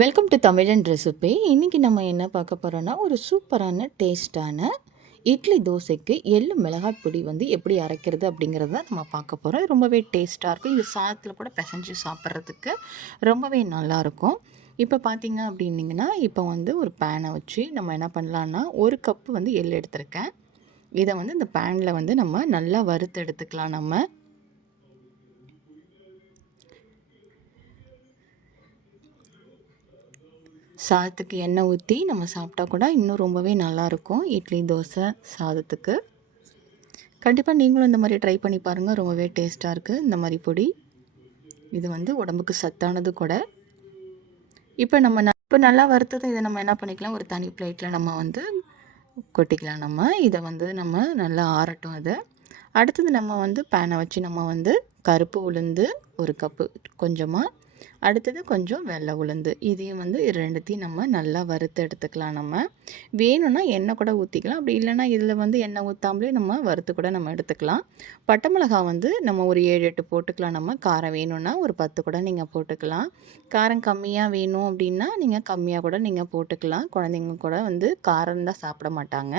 Welcome to தமிழன் recipe இன்றைக்கி நம்ம என்ன பார்க்க போகிறோன்னா ஒரு சூப்பரான டேஸ்ட்டான இட்லி தோசைக்கு எள்ளு மிளகாய் பொடி வந்து எப்படி அரைக்கிறது அப்படிங்கிறத நம்ம பார்க்க போகிறோம் ரொம்பவே டேஸ்ட்டாக இருக்கும். இது சாதத்தில் கூட பிசைஞ்சு சாப்பிட்றதுக்கு ரொம்பவே நல்லாயிருக்கும். இப்போ பார்த்தீங்க அப்படின்னிங்கன்னா இப்போ வந்து ஒரு பேனை வச்சு நம்ம என்ன பண்ணலான்னா ஒரு கப்பு வந்து எள் எடுத்திருக்கேன். இதை வந்து இந்த பேனில் வந்து நம்ம நல்லா வறுத்து எடுத்துக்கலாம் நம்ம. சாதத்துக்கு எண்ணெய் ஊற்றி நம்ம சாப்பிட்டா கூட இன்னும் ரொம்பவே நல்லாயிருக்கும். இட்லி தோசை சாதத்துக்கு. கண்டிப்பாக நீங்களும் இந்த மாதிரி ட்ரை பண்ணி பாருங்கள் ரொம்பவே டேஸ்ட்டாக இருக்குது இந்த மாதிரி பொடி. இது வந்து உடம்புக்கு சத்தானது கூட. இப்போ நம்ம இப்போ நல்லா வறுத்தது இதை நம்ம என்ன பண்ணிக்கலாம்? ஒரு தனி பிளேட்டில் நம்ம வந்து கொட்டிக்கலாம் நம்ம. இதை வந்து நம்ம நல்லா ஆறட்டும் அதை. அடுத்தது நம்ம வந்து பேனை வச்சு நம்ம வந்து கருப்பு உளுந்து ஒரு கப்பு கொஞ்சமாக அடுத்தது கொஞ்சம் வெள்ளை உளுந்து. இதையும் வந்து ரெண்டுத்தையும் நம்ம நல்லா வறுத்து எடுத்துக்கலாம் நம்ம. வேணும்னா எண்ணெய் கூட ஊற்றிக்கலாம் அப்படி இல்லைனா இதில் வந்து எண்ணெய் ஊற்றாமலே நம்ம வறுத்து கூட நம்ம எடுத்துக்கலாம். பட்டை மிளகா வந்து நம்ம ஒரு ஏழு எட்டு போட்டுக்கலாம் நம்ம. காரம் வேணும்னா ஒரு பத்து கூட நீங்கள் போட்டுக்கலாம். காரம் கம்மியாக வேணும் அப்படின்னா நீங்கள் கம்மியாக கூட நீங்கள் போட்டுக்கலாம். குழந்தைங்க கூட வந்து காரம் தான் சாப்பிட மாட்டாங்க.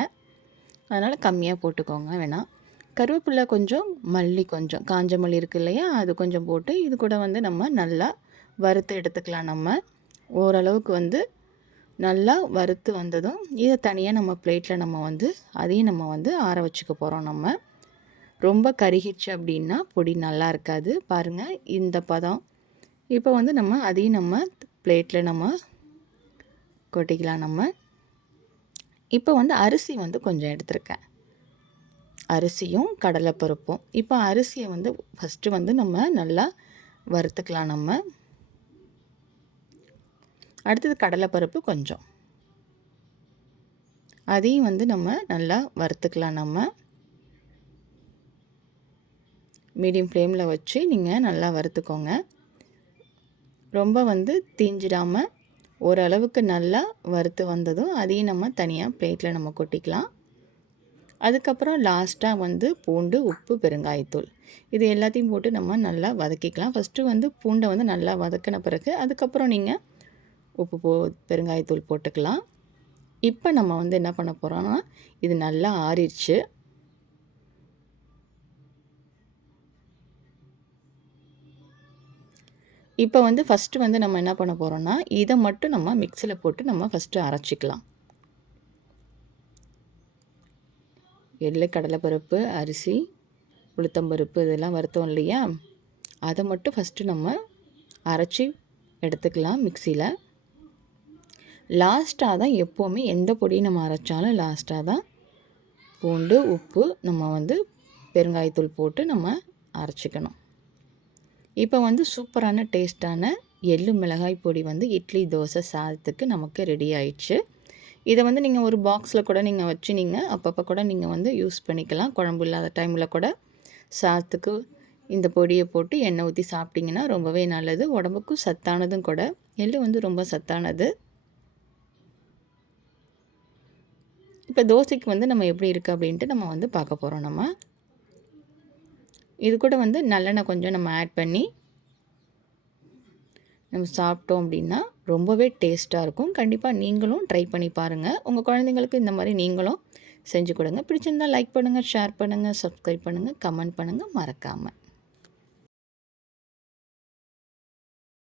அதனால் கம்மியாக போட்டுக்கோங்க வேணாம் கருவேப்பிலை கொஞ்சம் மல்லி கொஞ்சம். காஞ்ச மல்லி இருக்குது இல்லையா? அது கொஞ்சம் போட்டு இது கூட வந்து நம்ம நல்லா வறுத்து எடுத்துக்கலாம் நம்ம. ஓரளவுக்கு வந்து நல்லா வறுத்து வந்ததும் இதை தனியாக நம்ம பிளேட்டில் நம்ம வந்து அதையும் நம்ம வந்து ஆற வச்சுக்க போகிறோம் நம்ம. ரொம்ப கருகிடுச்சு அப்படின்னா பொடி நல்லா இருக்காது. பாருங்கள் இந்த பதம். இப்போ வந்து நம்ம அதையும் நம்ம பிளேட்டில் நம்ம கொட்டிக்கலாம் நம்ம. இப்போ வந்து அரிசி வந்து கொஞ்சம் எடுத்திருக்கேன். அரிசியும் கடலைப்பருப்பும். இப்போ அரிசியை வந்து ஃபஸ்ட்டு வந்து நம்ம நல்லா வறுத்துக்கலாம் நம்ம. அடுத்தது கடலைப்பருப்பு கொஞ்சம். அதையும் வந்து நம்ம நல்லா வறுத்துக்கலாம் நம்ம. மீடியம் ஃப்ளேமில் வச்சு நீங்கள் நல்லா வறுத்துக்கோங்க. ரொம்ப வந்து தீஞ்சிடாமல் ஓரளவுக்கு நல்லா வறுத்து வந்ததும் அதையும் நம்ம தனியாக பிளேட்டில் நம்ம கொட்டிக்கலாம். அதுக்கப்புறம் லாஸ்ட்டாக வந்து பூண்டு உப்பு பெருங்காயத்தூள். இது எல்லாத்தையும் போட்டு நம்ம நல்லா வதக்கிக்கலாம். ஃபஸ்ட்டு வந்து பூண்டை வந்து நல்லா வதக்கின பிறகு அதுக்கப்புறம் நீங்கள் உப்பு போ பெருங்காயத்தூள் போட்டுக்கலாம். இப்போ நம்ம வந்து என்ன பண்ண போகிறோம்னா இது நல்லா ஆறிடுச்சு. இப்போ வந்து ஃபஸ்ட்டு வந்து நம்ம என்ன பண்ண போகிறோன்னா இதை மட்டும் நம்ம மிக்சியில் போட்டு நம்ம ஃபஸ்ட்டு அரைச்சிக்கலாம். எள்ளு கடலைப்பருப்பு அரிசி உளுத்தம்பருப்பு இதெல்லாம் வறுத்தோம் இல்லையா? அதை மட்டும் ஃபஸ்ட்டு நம்ம அரைச்சி எடுத்துக்கலாம் மிக்சியில் லாஸ்ட்டாக தான் எப்போவுமே எந்த பொடியும் நம்ம அரைச்சாலும் லாஸ்ட்டாக தான் பூண்டு உப்பு நம்ம வந்து பெருங்காயத்தூள் போட்டு நம்ம அரைச்சிக்கணும். இப்போ வந்து சூப்பரான டேஸ்ட்டான எள்ளு மிளகாய் பொடி வந்து இட்லி தோசை சாதத்துக்கு நமக்கு ரெடி ஆயிடுச்சு. இதை வந்து நீங்கள் ஒரு பாக்ஸில் கூட நீங்கள் வச்சு நீங்கள் அப்பப்போ கூட நீங்கள் வந்து யூஸ் பண்ணிக்கலாம். குழம்பு இல்லாத டைமில் கூட சாதத்துக்கு இந்த பொடியை போட்டு எண்ணெய் ஊற்றி சாப்பிட்டிங்கன்னா ரொம்பவே நல்லது. உடம்புக்கும் சத்தானதும் கூட. எள்ளு வந்து ரொம்ப சத்தானது. இப்போ தோசைக்கு வந்து நம்ம எப்படி இருக்குது அப்படின்ட்டு நம்ம வந்து பார்க்க போகிறோம் நம்ம. இது கூட வந்து நல்லெண்ணெய் கொஞ்சம் நம்ம ஆட் பண்ணி நம்ம சாப்பிட்டோம் அப்படின்னா ரொம்பவே டேஸ்ட்டாக இருக்கும். கண்டிப்பாக நீங்களும் ட்ரை பண்ணி பாருங்கள் உங்கள் குழந்தைங்களுக்கு இந்த மாதிரி நீங்களும் செஞ்சு கொடுங்க. பிடிச்சிருந்தால் லைக் பண்ணுங்கள் ஷேர் பண்ணுங்கள் சப்ஸ்கிரைப் பண்ணுங்கள் கமெண்ட் பண்ணுங்கள் மறக்காமல்